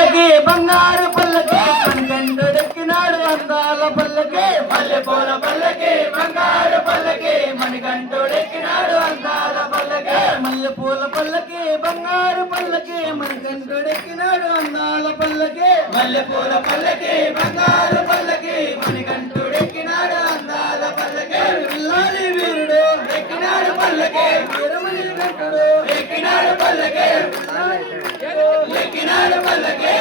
బంగారు పల్లకి మణికంఠుడెక్కినాడు అందాల పల్లకి మల్లెపూల పల్లకి బంగారు పల్లకి మణికంఠుడెక్కినాడు అందాల పల్లకి మల్లెపూల పల్లకి బంగారు పల్లకి మణికంఠుడెక్కినాడు అందాల పల్లకి మల్లెపూల పల్లకి బంగారు పల్లకి మణికంఠుడెక్కినాడు అందాల పల్లకి పిల్లాలి వీరుడు ఎక్కినాడు పల్లకి వీరమణి కంఠుడు ఎక్కినాడు పల్లకి ఎక్కినాడు పల్లకి